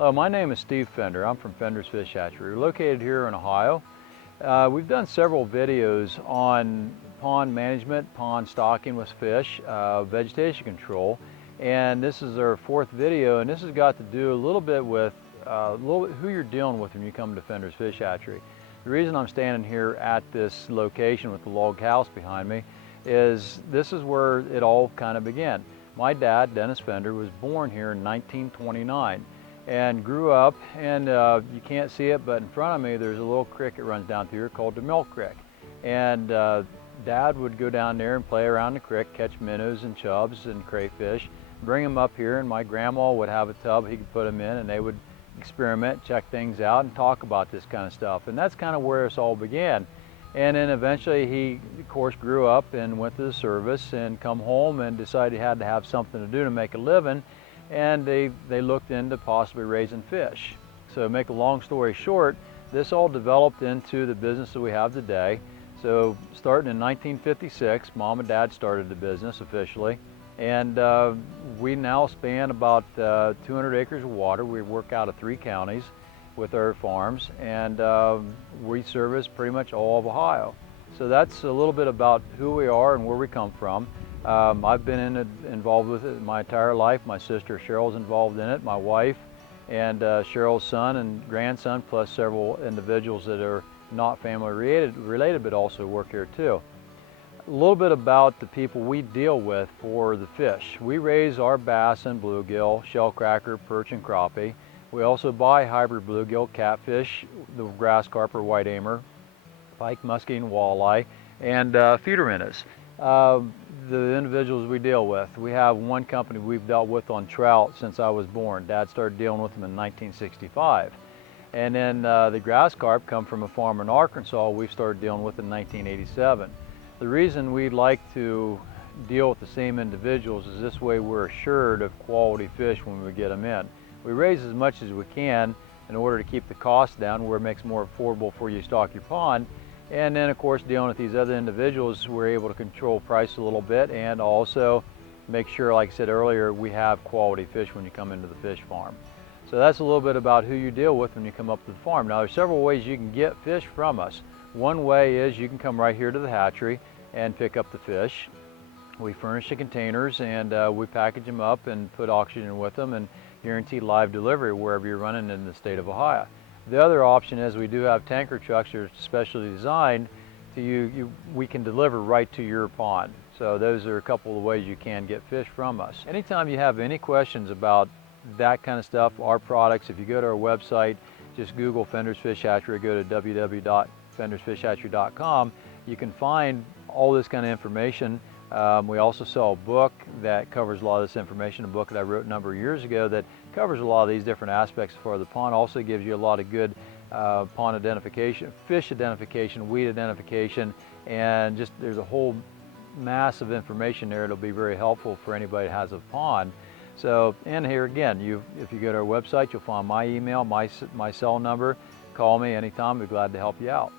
Hello, my name is Steve Fender. I'm from Fender's Fish Hatchery. We're located here in Ohio. We've done several videos on pond management, pond stocking with fish, vegetation control, and this is our fourth video, and this has got to do a little bit with who you're dealing with when you come to Fender's Fish Hatchery. The reason I'm standing here at this location with the log house behind me is this is where it all kind of began. My dad, Dennis Fender, was born here in 1929 and grew up, and you can't see it, but in front of me there's a little creek that runs down through here called the Milk Creek. And Dad would go down there and play around the creek, catch minnows and chubs and crayfish, bring them up here, and my grandma would have a tub he could put them in, and they would experiment, check things out, and talk about this kind of stuff. And that's kind of where this all began. And then eventually he, of course, grew up and went to the service and come home and decided he had to have something to do to make a living. And they looked into possibly raising fish. So to make a long story short, this all developed into the business that we have today. So starting in 1956, Mom and Dad started the business officially. And we now span about 200 acres of water. We work out of 3 counties with our farms, and we service pretty much all of Ohio. So that's a little bit about who we are and where we come from. I've been involved with it my entire life. My sister Cheryl's involved in it, my wife, and Cheryl's son and grandson, plus several individuals that are not family related but also work here too. A little bit about the people we deal with for the fish. We raise our bass and bluegill, shellcracker, perch, and crappie. We also buy hybrid bluegill, catfish, the grass carp or white aimer, pike, muskie, and walleye, and feeder minnows. The individuals we deal with. We have one company we've dealt with on trout since I was born. Dad started dealing with them in 1965. And then the grass carp come from a farm in Arkansas we've started dealing with in 1987. The reason we like to deal with the same individuals is this way we're assured of quality fish when we get them in. We raise as much as we can in order to keep the cost down where it makes it more affordable for you to stock your pond. And then of course dealing with these other individuals, we're able to control price a little bit and also make sure, like I said earlier, we have quality fish when you come into the fish farm. So that's a little bit about who you deal with when you come up to the farm. Now there's several ways you can get fish from us. One way is you can come right here to the hatchery and pick up the fish. We furnish the containers and we package them up and put oxygen with them and guarantee live delivery wherever you're running in the state of Ohio. The other option is we do have tanker trucks that are specially designed to we can deliver right to your pond. So those are a couple of ways you can get fish from us. Anytime you have any questions about that kind of stuff, our products, if you go to our website, just Google Fender's Fish Hatchery, go to www.fendersfishhatchery.com, you can find all this kind of information. We also sell a book that covers a lot of this information, a book that I wrote a number of years ago that covers a lot of these different aspects for the pond. Also gives you a lot of good pond identification, fish identification, weed identification, and just there's a whole mass of information there that'll be very helpful for anybody that has a pond. So, and here again, if you go to our website, you'll find my email, my cell number. Call me anytime, I'd be glad to help you out.